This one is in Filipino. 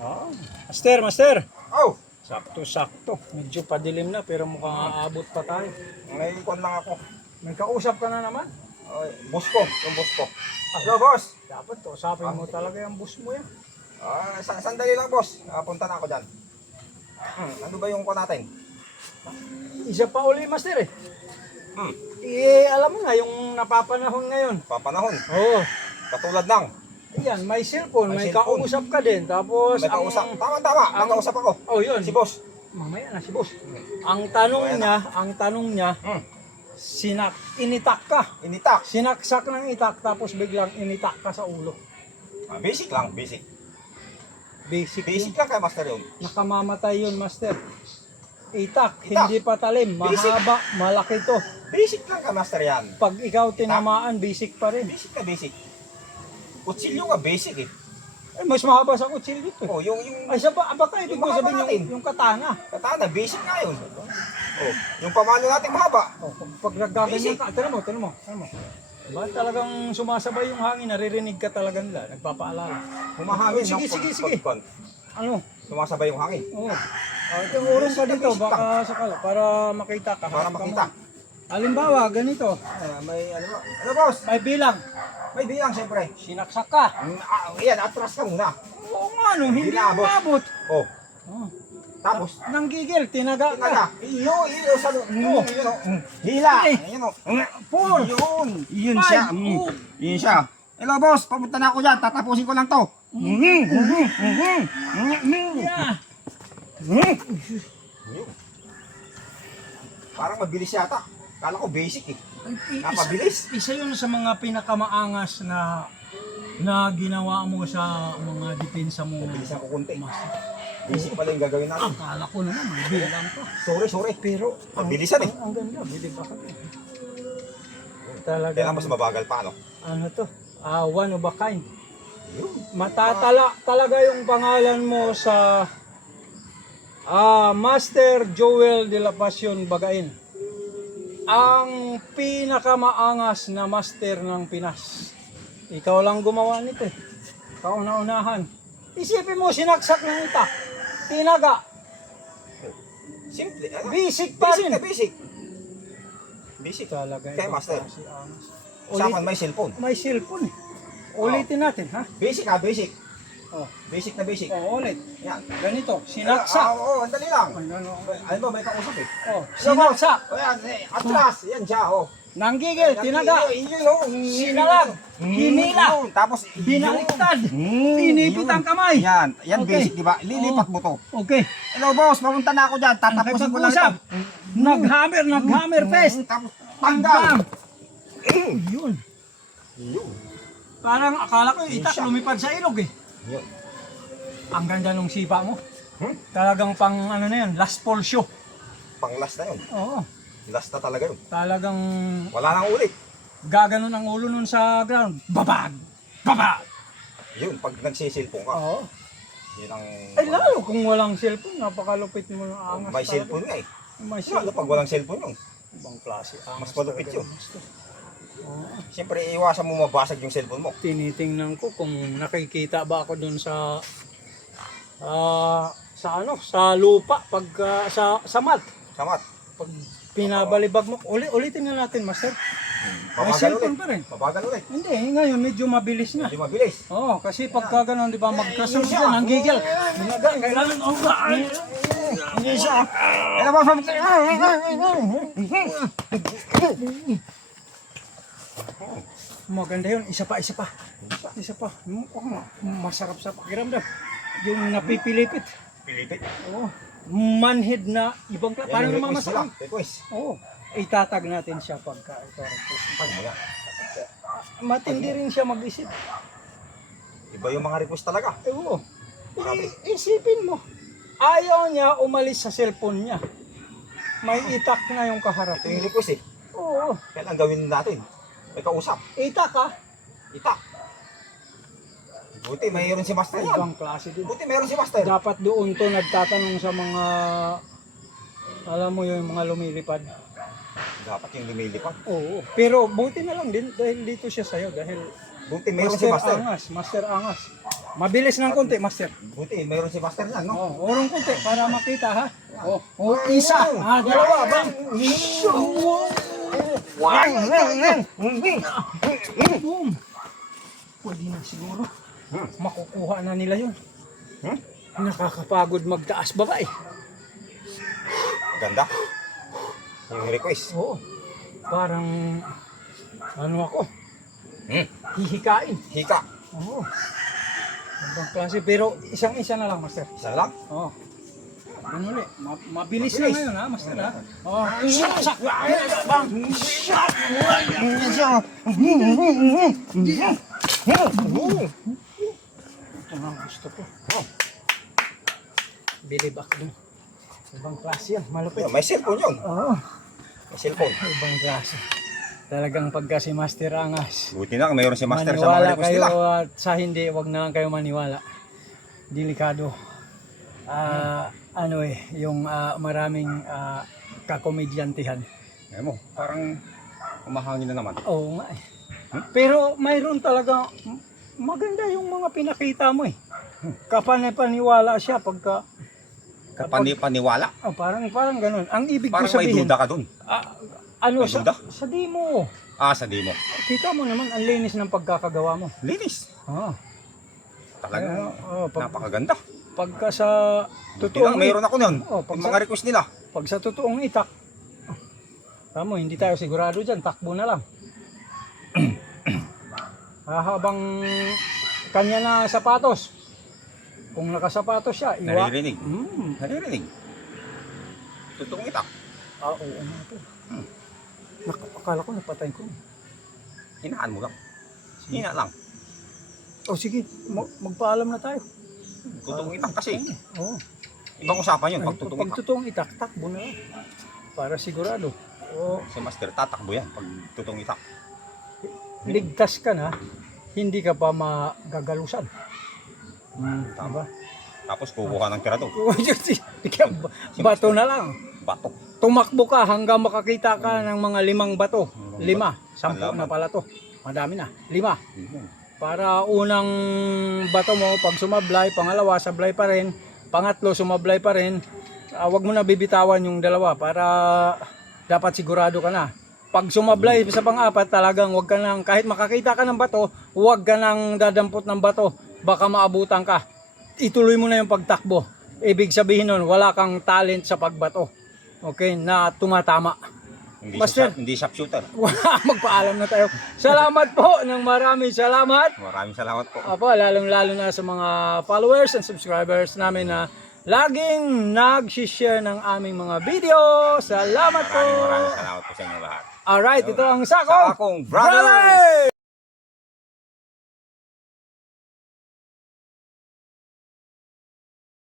Oh. Master. Oh, Sakto. Medyo padilim na pero mukhang aabot pa tayo. may ikon lang ako. May kausap ka na naman. Boss ko, yung boss ko. Hello, boss. Dapat usapin mo talaga yung boss mo yan. Sandali lang, boss. Punta na ako dyan. Ano ba yung ko natin? Isa pa uli, master eh. Hmm, Alam mo na yung napapanahon ngayon. papanahon. Oo. Katulad ng, Yan, may cellphone, May may cellphone. kausap ka din. Tapos may kausap. Tama, may kausap ako. Oh, yun. Si boss. Mamaya na si boss. Ang tanong niya, initak ka. Initak. Sinaksak ng itak tapos biglang initak ka sa ulo. Basic lang, basic. Basic Basic yun. lang kay Master yun. Nakamamatay yun, master. Itak, Itak. hindi patalim, Basic. mahaba, malaki to. Basic lang kay Master yan. Pag ikaw tinamaan, basic pa rin. Basic na basic. Kutsilyo nga basic eh. Eh, mas mahaba sa kutsilyo to. Oh, yung Ay, baka ibig Yung ko mahaba sabihin natin. yung katana. katana, basic nga yun. Oh, yung pamalo natin mahaba. Oh, pag naggaganyan Basic. ka, tira mo. Diba? Talagang sumasabay yung hangin, naririnig ka talaga nila, nagpapaalala. Humahangin. Sige, no? sige. Ano? Sumasabay yung hangin. Oo. Urong ka dito, baka sakala, para makita ka. Para harap ka makita. mo. Halimbawa, ganito, May ano ba? Ano boss? may bilang, May bilang siyempre. sinaksak ka. Yan, atras ka muna. Oo nga, no, hindi Inaabot. umabot. Oh, Oh. tapos. Nanggigil, tinaga ka. Tinaga. Iyo sa yun. Hila. Eh. Ayun o. Four. Yun Five. siya. Oh. Yun siya. Hello boss, papunta na ako dyan. Tatapusin ko lang to. Yeah. Parang mabilis yata. Kala ko basic eh. Napabilis. Isa yun sa mga pinakamaangas na ginawa mo sa mga depensa mo. Mabilis ako kunti. Master. Basic pala yung gagawin natin. Akala ko naman, may bilang pa. Sorry. Pero, Mabilisan eh. Ang ganda, bilib ako. Talaga. Kailangan mas mabagal pa ano. Ano to? One of a kind. Yun. Matatala talaga yung pangalan mo sa Master Joel de la Pasión Bagain. Ang pinakamaangas na master ng Pinas. Ikaw lang gumawa nito eh. Kauna-unahan. Isipin mo, sinaksak ng itak. Tinaga. Simple. Ano? Basic pa rin. Basic. Basic. Talaga. Kaya ibang master. klase angas. Usapan may cellphone. May cellphone eh. Ulitin natin, ha? Basic ha, basic. Oh, Basic na basic. ulit. Yan. Ganito, sinaksak. Oo, andali lang. Ano? Ano ba, may kausap eh. Oh, sinaksak. Ayan, atras. Yan siya, oh. Nanggigil, tinaga. Yun, oh. Sinalag. Hinila. Yun, tapos, Binaliktad. yun. Inipit ang kamay. Yan, yan Okay. basic, di ba? Lilipat mo to. Okay. Hello, boss, papunta na ako dyan. Tatapusin ko lang Nakipag-usap. ito. Naghammer fest. Tapos, tanggal. Yun. Yun. Parang akala ko itak lumipad sa ilog eh. Yun. Ang ganda nung sipa mo. Hmm? Talagang pang ano na yun, last fall show. Pang-last na yun. Oo. Last na talaga yun. Talagang Wala nang ulit. gaganon ang ulo nun sa ground. Babag! Babag! Yun, pag nagsisilpong ka. Oo. Yun ang... Ay lalo kung walang cellphone, napakalupit mo ng angas. May talaga. cellphone nga eh. May Lalo cellphone. pag walang cellphone yun. Ibang klase. Mas malupit talaga yun. master. Siyempre, iwasan mo mabasag yung cellphone mo. Tinitingnan ko kung nakikita ba ako dun sa sa lupa pag sa mat. Samat. Pag pinabalibag mo, ulitin na natin, master. May Mabagal cellphone ulit. pa rin. Mabagal ulit. Hindi, ngayon medyo mabilis na. Hindi mabilis. Oo, kasi pagka ganun, di ba, magkasunod siya. yan, ang gigil. Kailangan, Hindi siya. Ano ba? Maganda yun, isa pa. Masarap sa pakiramdam. Yung napipilipit. Pilipit. Oo. Manhid na ibang klase. Parang namamasakit. Request. Oo. Itatag natin siya pagka ito. Paano mo yan? Matindi rin siya mag-isip. Iba yung mga request talaga. Oo. Grabe. Isipin mo. Ayaw niya umalis sa cellphone niya. May itak na yung kaharap. Ito yung request eh. Oo. Kailan gawin natin? May kausap. Itak ha. Itak. Buti mayroon si Master yan. Ibang klase din. Buti mayroon si Master. Dapat doon to nagtatanong sa mga, alam mo yung mga lumilipad. Dapat yung lumilipad. Oo. Pero buti na lang din dahil dito siya sa'yo. Dahil Buti mayroon si Master. Master Angas. Mabilis ng konti, master. Buti, mayroon si Master niyan, no? Oh, urong konti para makita ha. Oh, isa. Dalawa. Bang. Boom. Pwede na siguro. Makukuha na nila yun. Nakakapagod magtaas baba eh. Ganda. Yung request. Oo. Parang ano ako. Hihikain. Hika. Oo. Ibang klase pero isang-isa na lang, master. Isa lang. Oo. Ano ulit? Mabilis na ngayon ha, master ha. Oo. Bang. Ito na ang gusto ko. Bilib ako dun. Ibang klase yan, malupit. May cellphone yun. Oo. May cellphone. Ibang klase. Talagang pagka si Master angas. Buti na, mayroon si Master sa mga Maniwala request kayo nila. at sa hindi, wag na lang kayo maniwala. Delikado. Yung maraming kakomedyantihan. Ayan mo, parang umahangin na naman. Oo nga eh. Pero mayroon talaga, maganda yung mga pinakita mo eh. Kapanipaniwala siya pagka, Paniwala. parang ganun. Ang ibig ko Parang may sabihin, duda ka dun. ano, may duda? sa demo. Sa demo. Kita mo naman, ang linis ng pagkakagawa mo. Linis. Ah. Talagang Pag, napakaganda. pagka sa Buti totoong lang, mayroon ako nun. Pag Yung mga request nila. Pag sa totoong itak, tamo, hindi tayo sigurado dyan, takbo na lang. Habang kanya na sapatos, kung nakasapatos siya, Naririnig. Mm. Naririnig. Totoong itak. Oo nga po. Akala ko napatay ko. Hinaan mo lang. Hina lang. O sige, magpaalam na tayo. Totoong itak kasi. Oo. Ibang usapan yun pag totoong Pag itak. totoong itak, takbo na lang. Para sigurado. O, Si Master, tatakbo yan pag totoong itak. ligtas ka na, hindi ka pa magagalusan. Diba? Tapos kukuha ng tirador. Bato na lang. Bato. Tumakbo ka hanggang makakita ka ng mga 5 bato. 5, 10 na pala to. Madami na. 5. Para unang bato mo, pag sumablay, pangalawa, sablay pa rin. Pangatlo, sumablay pa rin. Wag mo na bibitawan yung dalawa para dapat sigurado ka na. Pag sumablay sa pang-apat, talagang wag ka nang, kahit makakita ka ng bato, wag ka nang dadampot ng bato. Baka maabutan ka. Ituloy mo na yung pagtakbo. Ibig sabihin nun, wala kang talent sa pagbato. Okay, na tumatama. Master. Hindi sharpshooter. Magpaalam na tayo. Salamat po ng maraming salamat. Maraming salamat po. Apo, lalong-lalo na sa mga followers and subscribers namin na laging nag-share ng aming mga video. Salamat po. Maraming salamat po sa inyo lahat. Alright, ito ang Sakong Sakong Brothers! Brothers!